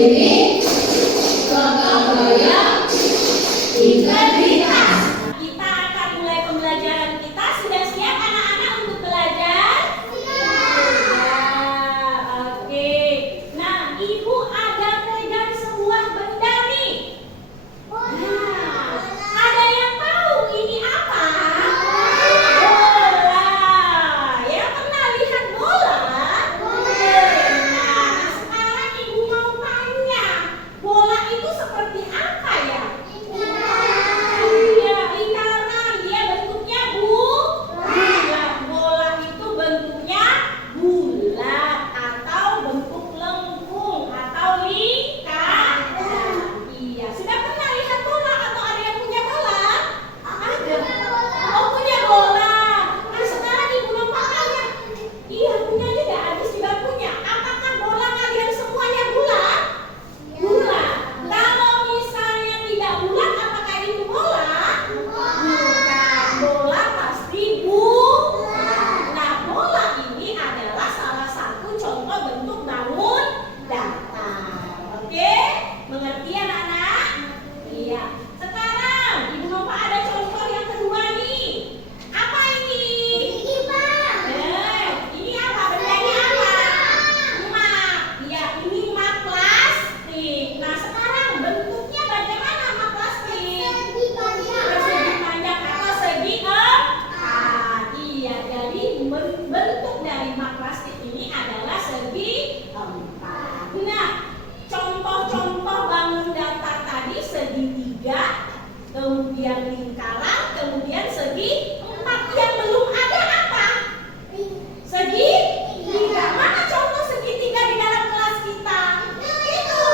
berdiri, gotong royong, integritas. Kita akan mulai pembelajaran kita. Sudah siap anak-anak untuk belajar? Siap. Oke. Nah, Ibu ada pegang sebuah benda nih. Nah, ada yang tahu ini apa? Bola. Ya, pernah lihat bola? Nah, sekarang Ibu mau tanya, bola itu seperti apa ya? Iya, lingkaran. Iya, bentuknya bulat. Bola itu bentuknya bulat atau bentuk lengkung atau lingkaran. Iya, sudah pernah lihat bola atau ada yang punya bola? Ada. Oh, punya bola. Nah, sekarang Ibu mau tanya. Iya, punya juga. Habis juga punya. Apakah bola kalian semuanya bulat? Bulat. Kalau misalnya tidak bulat, apakah itu bola? Bukan. Bola pasti bulat. Nah, bola ini adalah salah satu contoh bentuk bangun datar. Oke? Mengerti anak-anak? Iya. Sekarang Ibu Nova ada contoh yang kedua nih. Apa ini? Ini apa? Bendanya apa? Mak. Iya, ini mak plastik. Nah, sekarang bentuknya bagaimana mak plastik? Persegi panjang atau segi empat. Iya, jadi bentuk dari mak plastik ini adalah segi empat. Nah, contoh-contoh bangun datar tadi segitiga, kemudian lingkaran, kemudian segi empat. Yang belum ada apa? Segitiga. Mana contoh segitiga di dalam kelas kita? Itu.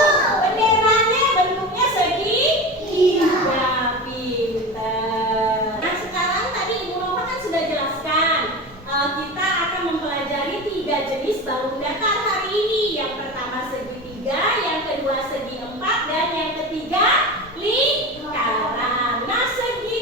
Benderanya bentuknya segitiga. Pinter. Nah, sekarang tadi Ibu Nova kan sudah jelaskan. Kita akan mempelajari 3 jenis bangun datar hari ini. Yang pertama segitiga, yang kedua segi empat, dan yang ketiga lingkaran. Nah, segi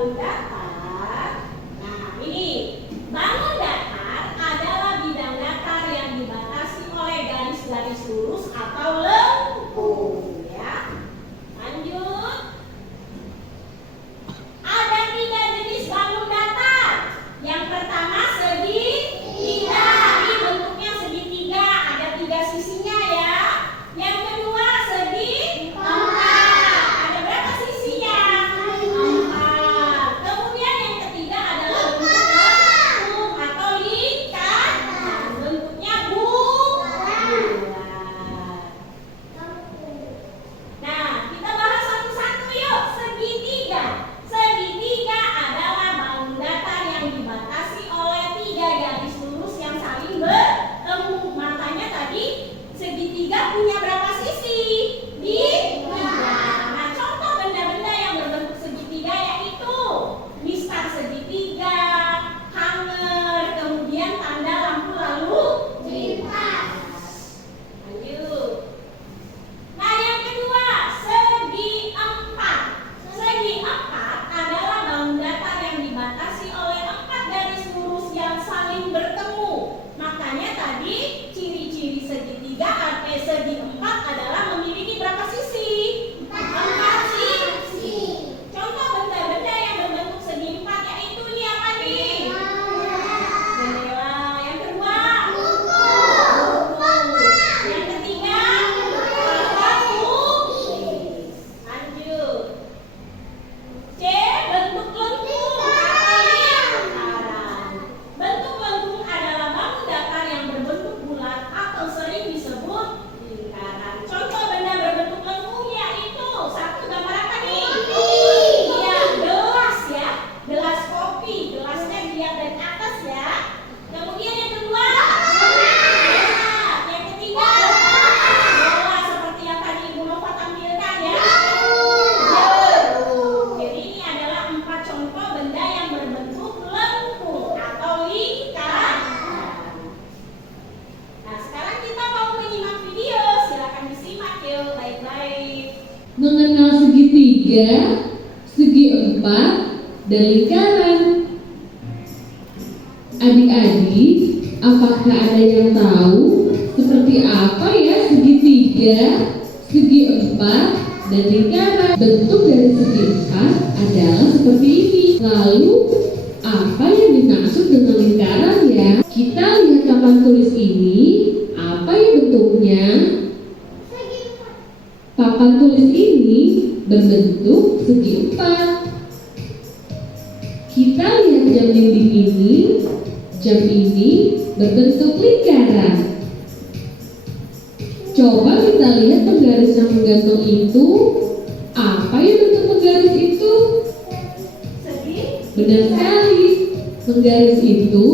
bangun datar. Nah, ini bangun datar adalah bidang datar yang dibatasi oleh garis-garis lurus atau lengkung, ya. Lanjut. Ada 3 jenis bangun datar. Yang pertama segitiga. Ini bentuknya segitiga, ada 3 sisinya ya. Yang kedua empat. Ada berapa sisinya? 4. Kemudian yang ketiga adalah bentuk lengkung atau lingkaran. Bentuknya bulat. Nah, kita bahas satu-satu yuk. Segitiga. Segitiga adalah bangun datar yang dibatasi oleh 3 garis lurus yang saling bertemu. Matanya tadi segitiga punya berapa sisi? 3. Nah, contoh benda-benda yang berbentuk segitiga yaitu mistar segitiga, hanger, kemudian tanda lampu lalu lintas. Lanjut. Nah, yang kedua, segi empat. Segi empat adalah bangun datar yang dibatasi oleh 4 garis lurus yang saling bertemu. Makanya tadi ciri-ciri segitiga segi empat adalah memiliki berapa sisi? 4 sisi. Contoh benda-benda yang berbentuk segi empat yaitu ini apa nih? Jendela. Yang kedua, buku. Yang ketiga, kertas lukis. Lanjut. C. Bentuk lengkung atau lingkaran. Bentuk lengkung adalah bangun datar yang berbentuk bulat atau sering disebut lingkaran. Contoh benda berbentuk lengkung yaitu satu gambar apa nih? Iya, gelas ya. Gelas kopi. Gelasnya dilihat dari atas ya. Kemudian yang kedua, yang ketiga, bola seperti yang tadi Ibu Nova tampilkan ya. Jarum. Jadi ini adalah 4 contoh benda yang berbentuk lengkung atau lingkaran. Nah, sekarang kita mau menyimak video. Silakan disimak yuk baik-baik. Mengenal segitiga, segi empat, dan lingkaran. Adik-adik, apakah ada yang tahu seperti apa ya segitiga, segi empat, dan lingkaran? Bentuk dari segi empat adalah seperti ini. Lalu, apa yang dimaksud dengan lingkaran ya? Kita lihat papan tulis ini, apa ya bentuknya? Papan tulis ini berbentuk segi empat. Kita lihat jam dinding ini, jam ini berbentuk lingkaran. Coba kita lihat penggaris yang menggantung itu. Apa ya bentuk penggaris itu? Segi. Benar sekali, penggaris itu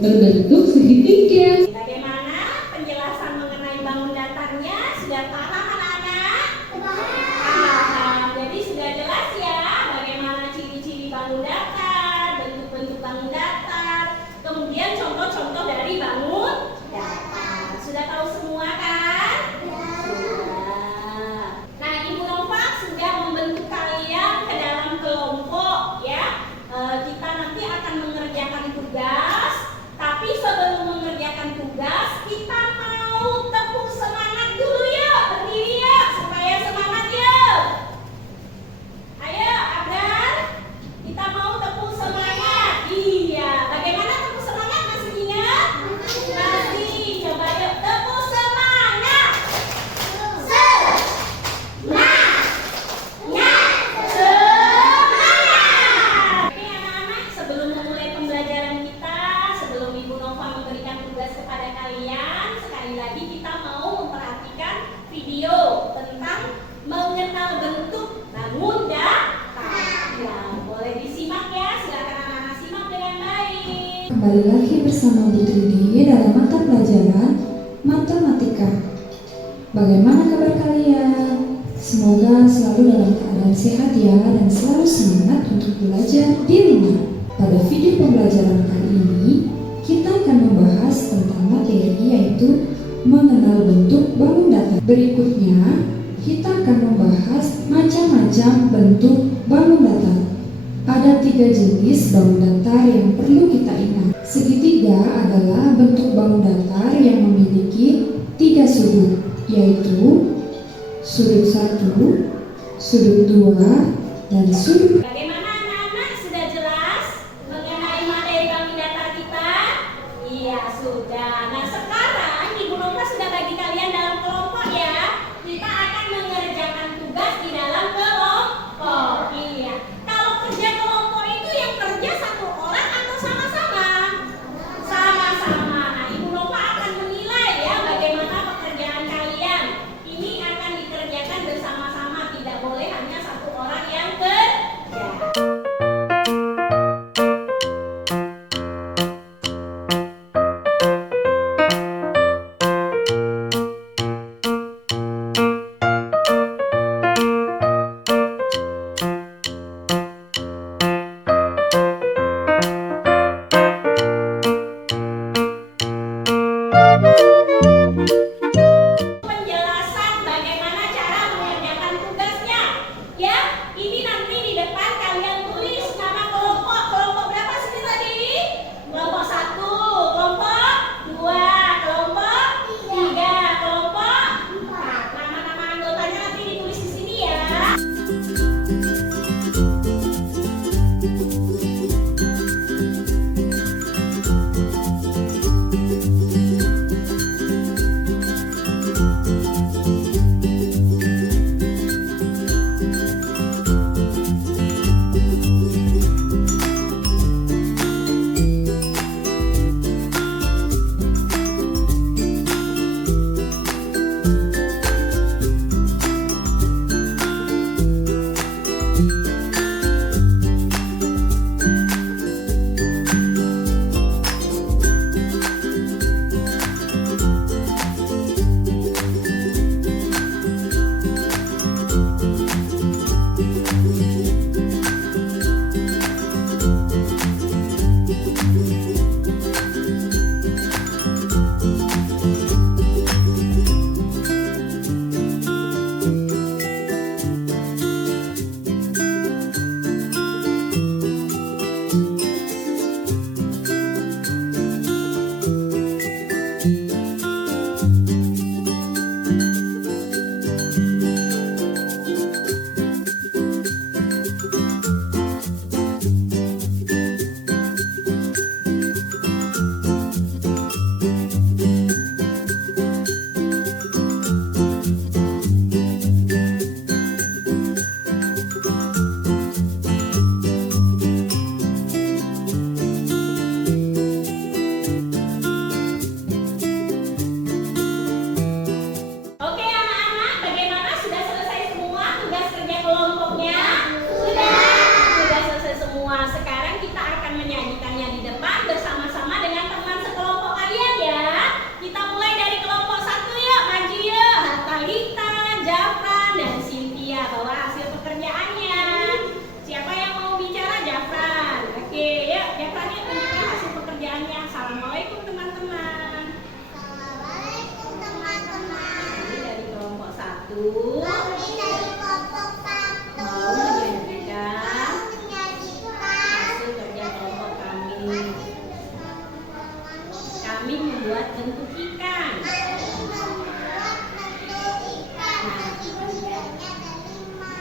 berbentuk segitiga. Bagaimana penjelasan mengenai bangun datarnya? Sudah paham anak-anak? Paham. Jadi sudah jelas ya bagaimana ciri-ciri bangun datar, bentuk-bentuk bangun datar, kemudian contoh-contoh dari bangun datar. Sudah tahu semua kan? Sudah. Nah, Ibu Nova sudah membentuk kalian ke dalam kelompok ya. Kita nanti akan mengerjakan tugas. Tapi sebelum mengerjakan tugas, kita mau tepuk semangat dulu ya. Berdiri ya, supaya semangat ya. Ayo, Abrar. Kita mau tepuk semangat. Iya, bagaimana tepuk semangat? Masih ingat? Masih. Coba yuk, tepuk semangat. Semangat. Oke anak-anak, sebelum memulai pembelajaran kita, sebelum Ibu Nova memberikan tugas kepada kalian, sekali lagi kita mau memperhatikan video tentang mengenal bentuk bangun datar. Ya, boleh disimak ya, silakan anak-anak simak dengan baik. Kembali lagi bersama Bu Tridi dalam mata pelajaran Matematika. Bagaimana kabar kalian? Semoga selalu dalam keadaan sehat ya dan selalu semangat untuk belajar di rumah. Pada video pembelajaran kali ini, kita akan membahas tentang materi yaitu mengenal bentuk bangun datar. Berikutnya, kita akan membahas macam-macam bentuk bangun datar. Ada 3 tiga jenis bangun datar yang perlu kita ingat. Segitiga adalah bentuk bangun datar yang memiliki tiga sudut, yaitu sudut 1, sudut 2, dan sudut. Bagaimana anak-anak, sudah jelas mengenai materi bangun datar kita? Iya, sudah. Nah, sekarang Ibu Nova sudah bagi kalian dalam kelompok ya. Kita akan mengerjakan tugas di dalam kelompok. Iya. Kalau kerja kelompok itu yang kerja satu orang atau sama-sama? Sama-sama. Nah, Ibu Nova akan menilai ya bagaimana pekerjaan kalian. Ini akan dikerjakan bersama-sama, tidak boleh hanya satu orang yang kerja. Penjelasan bagaimana cara mengerjakan tugasnya. Ya, ini nanti di depan kalian tulis nama kelompok. Kelompok berapa sih tadi? Kelompok 1, kelompok 2, kelompok 3, kelompok 4. Nama-nama anggotanya nanti ditulis di sini ya. Oke anak-anak, bagaimana? Sudah selesai semua tugas kerja kelompoknya? Sudah selesai semua. Sekarang kita akan menyajikannya di depan bersama-sama dengan teman sekelompok kalian ya. Kita mulai dari kelompok 1 yuk, maju yuk. Talita, Jafran, dan Cynthia bawa hasil pekerjaannya. Siapa yang mau bicara? Jafran. Oke, yuk Jafran, yuk tunjukkan hasil pekerjaannya. Assalamualaikum teman-teman. Ini dari kelompok 1 mau menyajikan hasil kerja kelompok kami. Kami membuat bentuk ikan.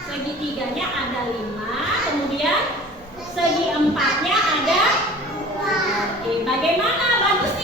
Segitiganya ada 5, kemudian segi empatnya ada 2. Oke, bagaimana? Bagus